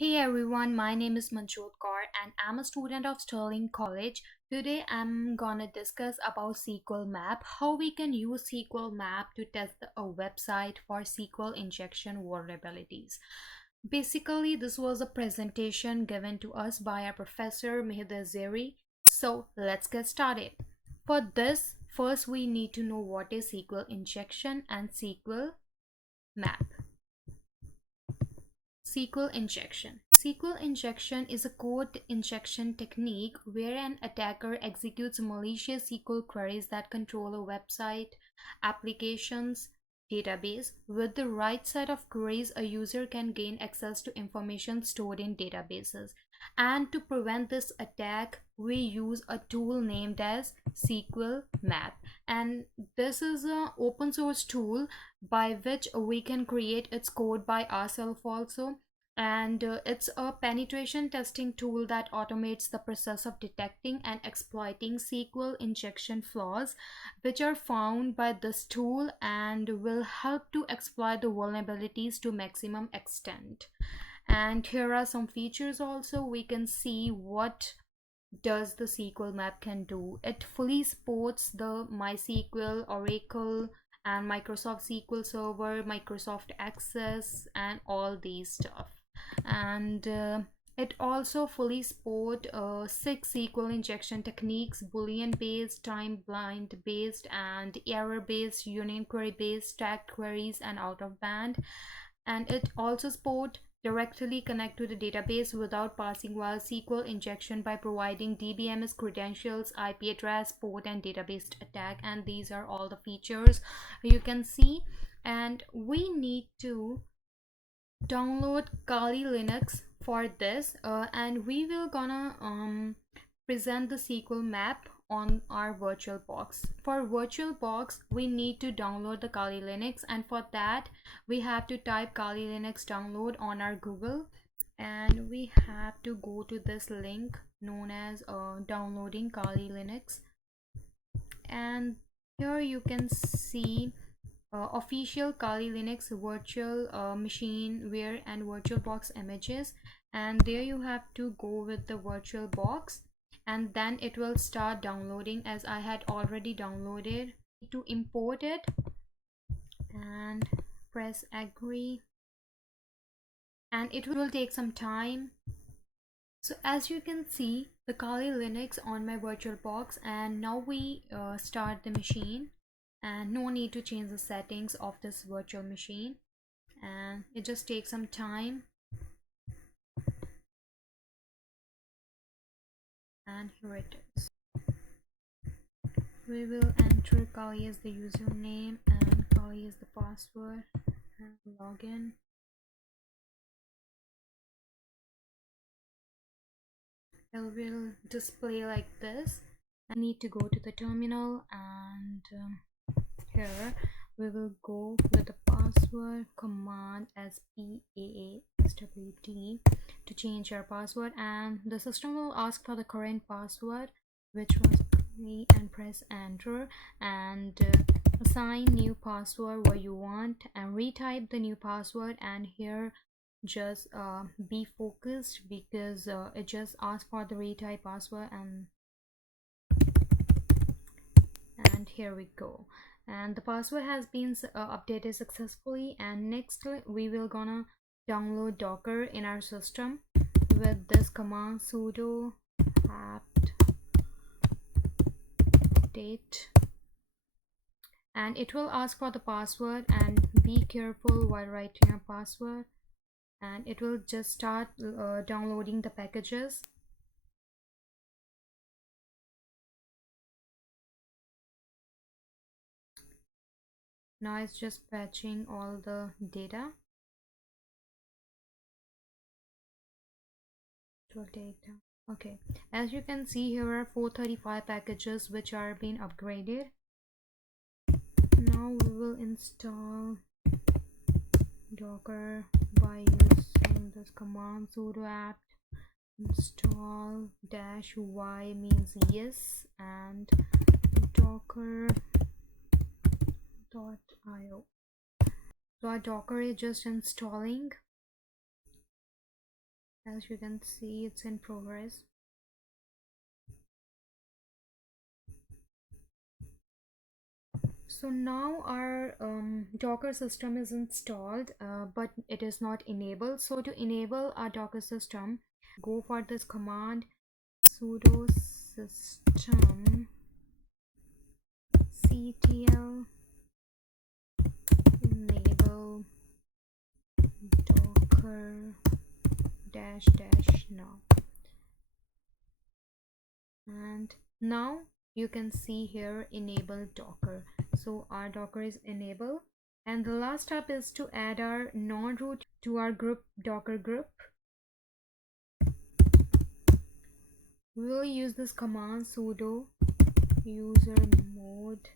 Hey everyone, my name is Manjot Kaur and I'm a student of Sterling College. Today I'm gonna discuss about SQLMap, how we can use SQLMap to test a website for SQL injection vulnerabilities. Basically, this was a presentation given to us by our professor Mehida Zeri. So let's get started. For this, first we need to know what is SQL injection and SQL map. SQL injection. SQL injection is a code injection technique where an attacker executes malicious SQL queries that control a website, applications, database. With the right set of queries, a user can gain access to information stored in databases. And to prevent this attack, we use a tool named as SQLMap. And this is an open source tool by which we can create its code by ourselves also, and it's a penetration testing tool that automates the process of detecting and exploiting SQL injection flaws which are found by this tool and will help to exploit the vulnerabilities to maximum extent. And here are some features also. We can see what does the SQL map can do. It fully supports the MySQL, Oracle, and Microsoft SQL Server, Microsoft Access, and all these stuff. And it also fully support 6 SQL injection techniques: Boolean based, time blind based, and error based, union query based, stacked queries, and out of band. And it also support directly connect to the database without passing via SQL injection by providing DBMS credentials, IP address, port, and database attack. And these are all the features you can see. And we need to download Kali Linux for this, and we will gonna present the SQL map on our VirtualBox. For VirtualBox, we need to download the Kali Linux, and for that we have to type Kali Linux download on our Google, and we have to go to this link known as downloading Kali Linux. And here you can see official Kali Linux virtual machineWare and VirtualBox images, and there you have to go with the VirtualBox, and then it will start downloading. As I had already downloaded, to import it and press agree, and it will take some time. So as you can see the Kali Linux on my VirtualBox, and now we start the machine, and no need to change the settings of this virtual machine, and it just takes some time. And here it is. We will enter Kali as the username and Kali is the password, and login. It will display like this. I need to go to the terminal, and here we will go with the password command as PAASWT to change our password, and the system will ask for the current password, which was me, and press enter, and assign new password what you want and retype the new password. And here just be focused because it just asks for the retype password, and here we go, and the password has been updated successfully. And next we will gonna download Docker in our system with this command sudo apt update, and it will ask for the password, and be careful while writing a password, and it will just start downloading the packages. Now it's just fetching all the data. It will take time. Okay, as you can see here are 435 packages which are being upgraded. Now we will install Docker by using this command sudo apt install -y means yes, and docker.io. So our Docker is just installing. As you can see, it's in progress. So now our Docker system is installed, but it is not enabled. So to enable our Docker system, go for this command sudo system ctl enable docker dash dash now. And now you can see here enable Docker. So our Docker is enabled, and the last step is to add our non-root to our group, Docker group. We will use this command sudo user mode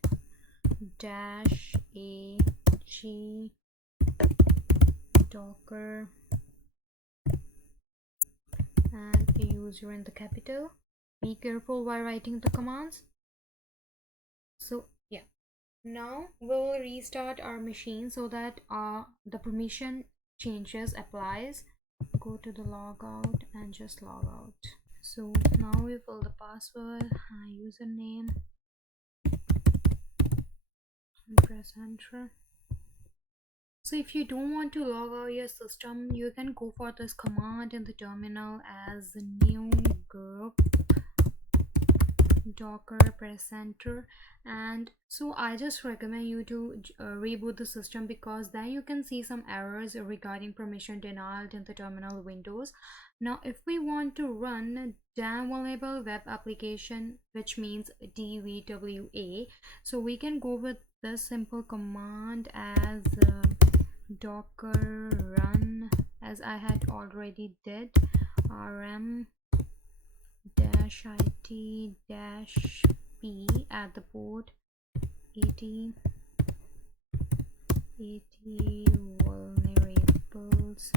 dash a g docker and a user in the capital. Be careful while writing the commands. So yeah, now we'll restart our machine so that the permission changes applies. Go to the logout and just log out. So now we fill the password, username, and press enter. So if you don't want to log out your system, you can go for this command in the terminal as new group docker, press enter. And so I just recommend you to reboot the system, because then you can see some errors regarding permission denied in the terminal windows. Now if we want to run DAM vulnerable web application, which means DVWA, so we can go with this simple command as docker run, as I had already did, rm dash it dash p at the port 80 vulnerables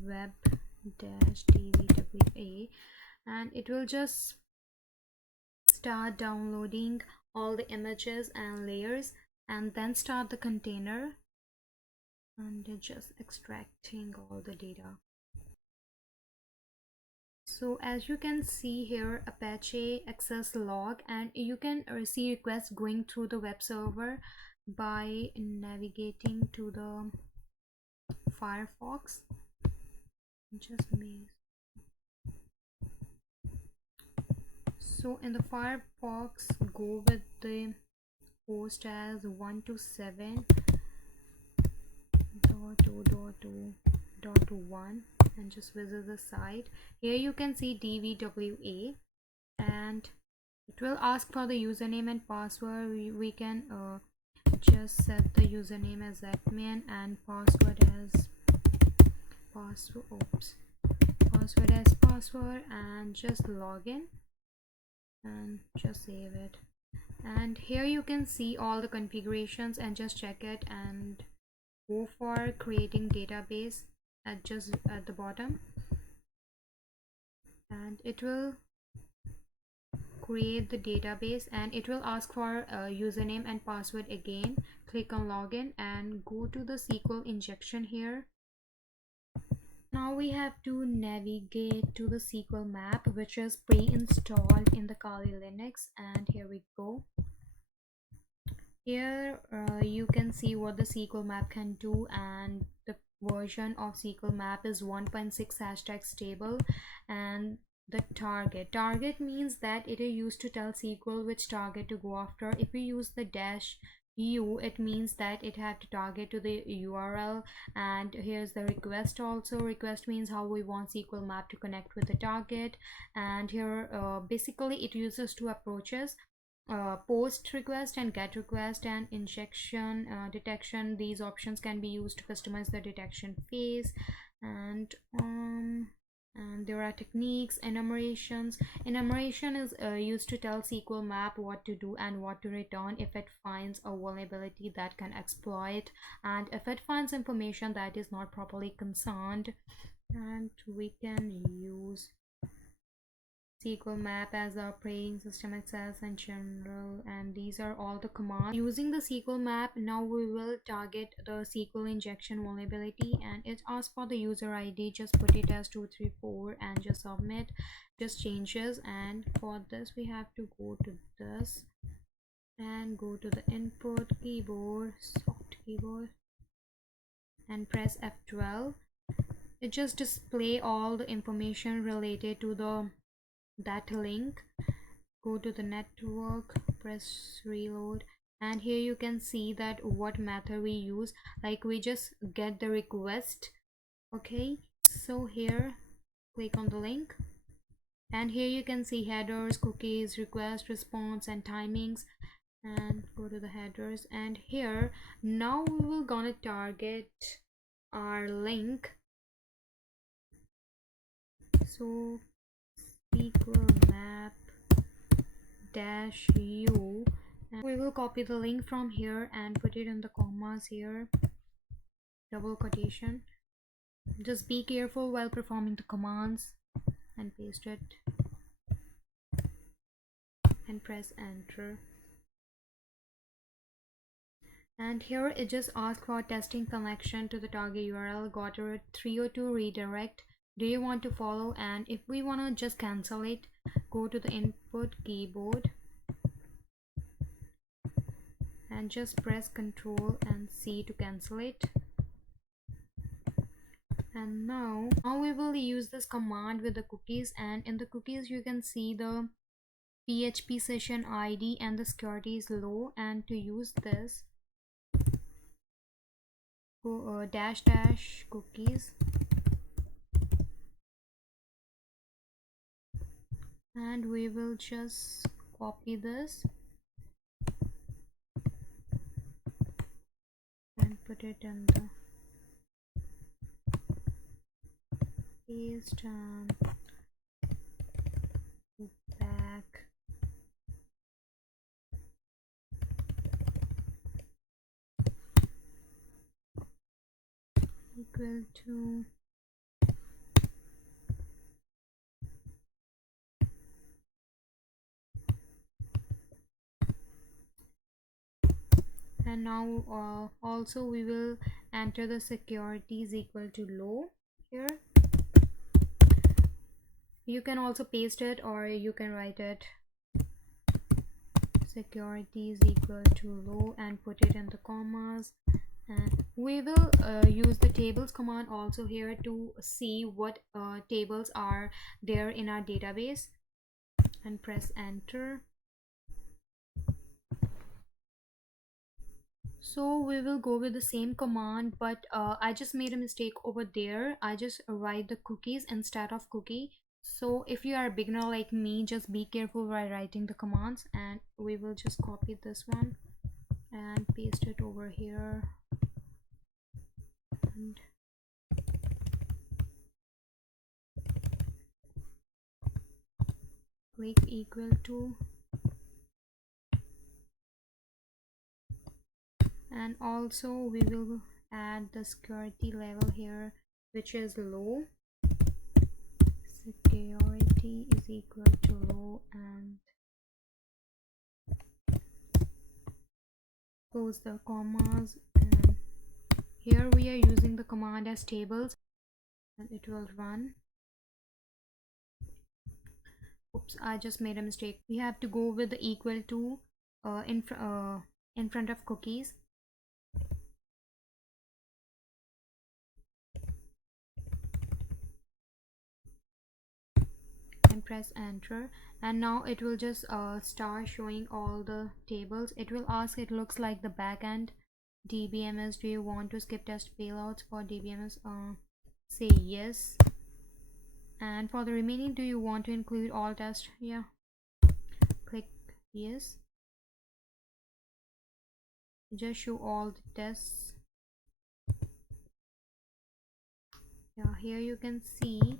web dash dvwa, and it will just start downloading all the images and layers, and then start the container and just extracting all the data. So as you can see here, Apache access log, and you can see requests going through the web server by navigating to the Firefox. Just me. So in the Firefox, go with the host as 127.2.2.1 and just visit the site. Here you can see DVWA, and it will ask for the username and password. We can just set the username as admin and password as password and just log in and just save it. And here you can see all the configurations and just check it and go for creating database at the bottom, and it will create the database, and it will ask for a username and password again. Click on login and go to the SQL injection here. Now we have to navigate to the SQLMap, which is pre-installed in the Kali Linux, and here we go. Here you can see what the SQLMap can do, and the version of SQLMap is 1.6 hashtag stable. And the target means that it is used to tell SQL which target to go after. If we use the dash u, it means that it have to target to the URL. And here's the request also. Request means how we want SQLMap to connect with the target. And here basically it uses two approaches: post request and get request. And injection detection, these options can be used to customize the detection phase. And there are techniques. Enumeration is used to tell SQLMap what to do and what to return if it finds a vulnerability that can exploit, and if it finds information that is not properly concerned. And we can use SQLMap as operating system access and general, and these are all the commands. Using the SQLMap, now we will target the SQL injection vulnerability, and it asks for the user ID. Just put it as 234 and just submit. Just changes, and for this we have to go to this and go to the input keyboard, soft keyboard, and press F12. It just display all the information related to that link. Go to the network, press reload, and here you can see that what method we use, like we just get the request. Okay, so here click on the link, and here you can see headers, cookies, request, response, and timings, and go to the headers. And here now we will gonna target our link. So SQLMap -u, and we will copy the link from here and put it in the commas here, double quotation. Just be careful while performing the commands, and paste it and press enter. And here it just asks for testing connection to the target URL, got a 302 redirect. Do you want to follow? And if we want to just cancel it, go to the input keyboard and just press Ctrl and C to cancel it. And now we will use this command with the cookies, and in the cookies you can see the PHP session ID and the security is low. And to use this, go -- cookies, and we will just copy this and put it in the paste and go back. Equal to and now also we will enter the security is equal to low here. You can also paste it or you can write it security is equal to low and put it in the commas. And we will use the tables command also here to see what tables are there in our database, and press enter. So we will go with the same command, but I just made a mistake over there. I just write the cookies instead of cookie. So if you are a beginner like me, just be careful while writing the commands. And we will just copy this one and paste it over here, and click equal to, and also we will add the security level here, which is low. Security is equal to low, and close the commas. And here we are using the command as tables, and it will run. Oops, I just made a mistake. We have to go with the equal to in front of cookies. And press enter, and now it will just start showing all the tables. It will ask, it looks like the backend DBMS. Do you want to skip test payloads for DBMS? Say yes. And for the remaining, do you want to include all tests? Yeah, click yes. Just show all the tests. Yeah, here you can see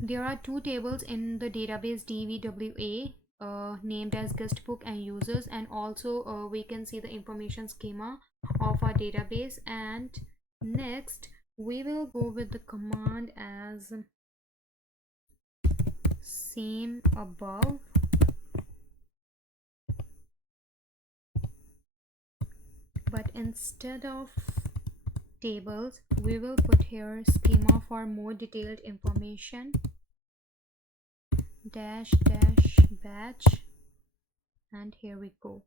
there are two tables in the database DVWA named as guestbook and users, and also we can see the information schema of our database. And next we will go with the command as same above, but instead of tables we will put here schema for more detailed information, dash dash batch, and here we go.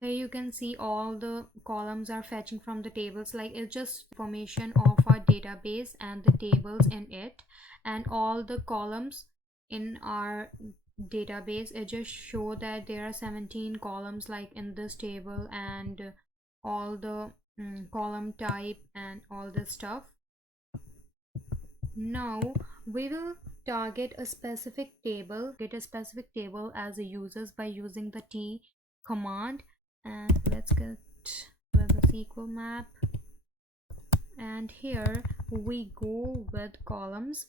Here you can see all the columns are fetching from the tables, like it's just information of our database and the tables in it, and all the columns in our database, it just show that there are 17 columns like in this table, and all the column type and all this stuff. Now we will target a specific table, get a specific table as a users by using the T command. And let's get with the SQLMap, and here we go with columns,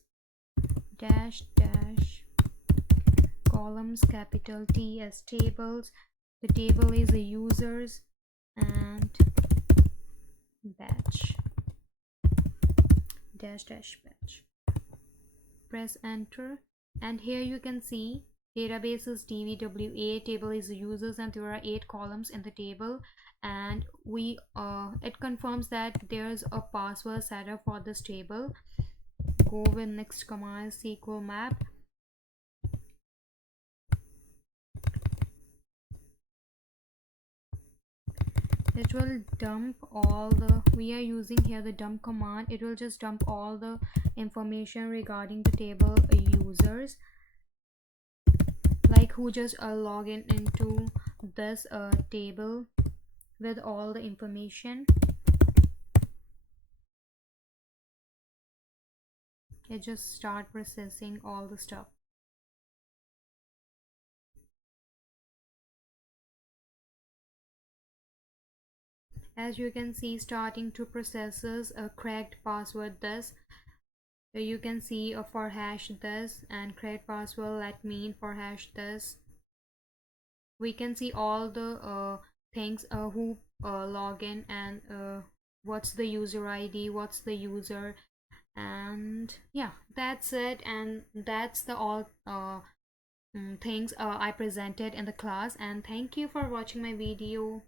dash dash columns, capital T as tables, the table is the users, and batch, dash dash batch. Press enter, and here you can see database is DVWA, table is the users, and there are 8 columns in the table, and we it confirms that there's a password setup for this table. Go with next command, SQLMap. It will dump all the, we are using here the dump command, it will just dump all the information regarding the table users, like who just log in into this table with all the information. It just start processing all the stuff. As you can see, starting to processes a correct password this. You can see for hash this, and correct password let mean for hash this. We can see all the things who log in, and what's the user ID, what's the user, and yeah, that's it. And that's the all things I presented in the class, and thank you for watching my video.